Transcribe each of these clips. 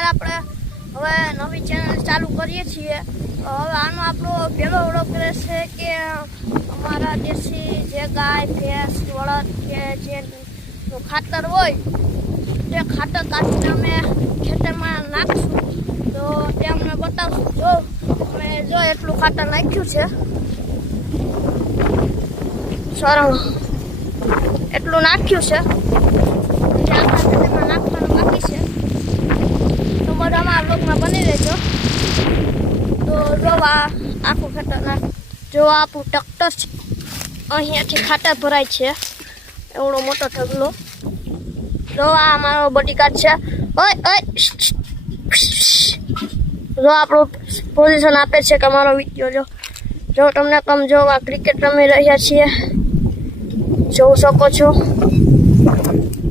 નમસ્કાર। આપણે હવે નવી ચેનલ ચાલુ કરીએ છીએ। હવે આનો આપણો પહેલો વ્લોગ રહેશે કે અમારા દેશી જે ગાય ભેંસ બળદ કે જે ખાતર હોય તે ખાતર કાઢીને અમે ખેતરમાં નાખશું તો તે અમને બતાવશું। અમે એટલું ખાતર નાખ્યું છે સરળ એટલું નાખ્યું છે જે આખા ખેતરમાં નાખવાનું બાકી છે તો બધામાં વ્લોગમાં બની રહેજો। તો જો આખું ખાતર જો આપણું ટ્રેક્ટર છે અહીંયાથી ખાતર ભરાય છે એવડો મોટો ઢગલો। જો આ અમારો બોડીગાર્ડ છે ઓય ઓય જો આપણું પોઝિશન આપે છે કે અમારો વિડીયો જો તમને જો આ ક્રિકેટ રમી રહ્યા છીએ જોઈ શકો છો।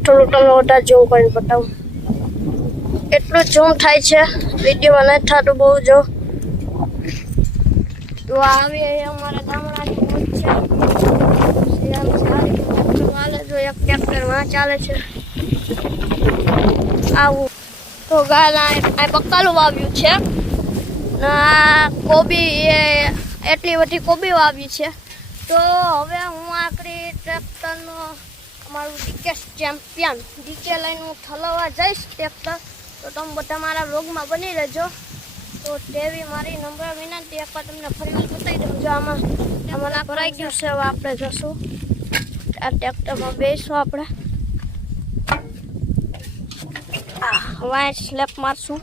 થોડું તમને વધારે ઝૂમ કરીને બતાવું એટલું ઝૂમ થાય છે વિડીયોમાં નથી થતું બહુ। તો આવી અમારા ગામડાની મોજ છે ચાલે જો એક ટ્રેક્ટરમાં ચાલે છે આવું। તો ગાય બકાલું વાવ્યું છે કોબી એટલી બધી કોબી વાવી છે। તો હવે હું આખરી ટ્રેક્ટરનો અમારું ડીકે ચેમ્પિયન ડીકે લઈને હું ઠલવવા જઈશ ટ્રેક્ટર। તો તમે બધા મારા વ્લોગમાં બની રહેજો। તો તેવી મારી નમ્ર વિનંતી એકવાર તમને ફરી બતાવી દઉં જો આમાં ભરાઈ ગયું છે। હવે આપણે જશું આ ટ્રેક્ટરમાં બેસશું આપણે વાય સ્લેપ મારશું।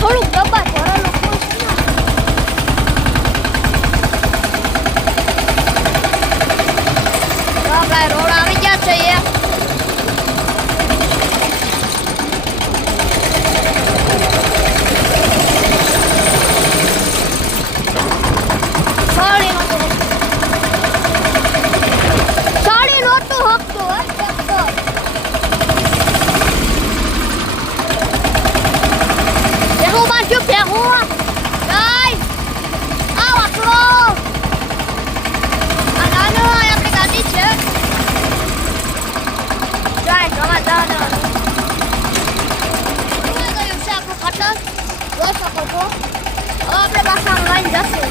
થોડુંક દબાય ભરેલું આપણા રોડ આવી ગયા છે આપણે પાછા લઈને જશું।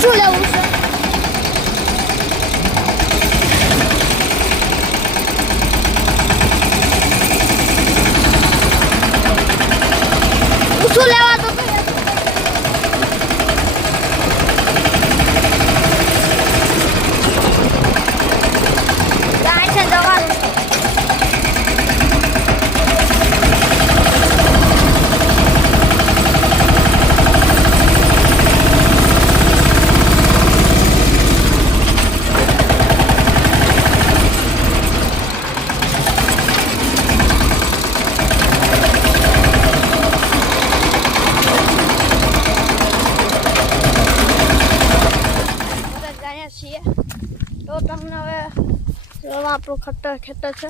શું લેવું છે શું લેવા તો જાય છે જવાનું છીએ। તો તમને હવે આપણું ખેતર છે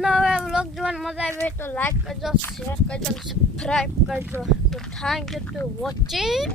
ને હવે વ્લોગ જોવાની મજા આવી હોય તો લાઈક કરજો શેર કરજો સબસ્ક્રાઈબ કરજો। તો થેન્ક યુ ટુ વોચિંગ।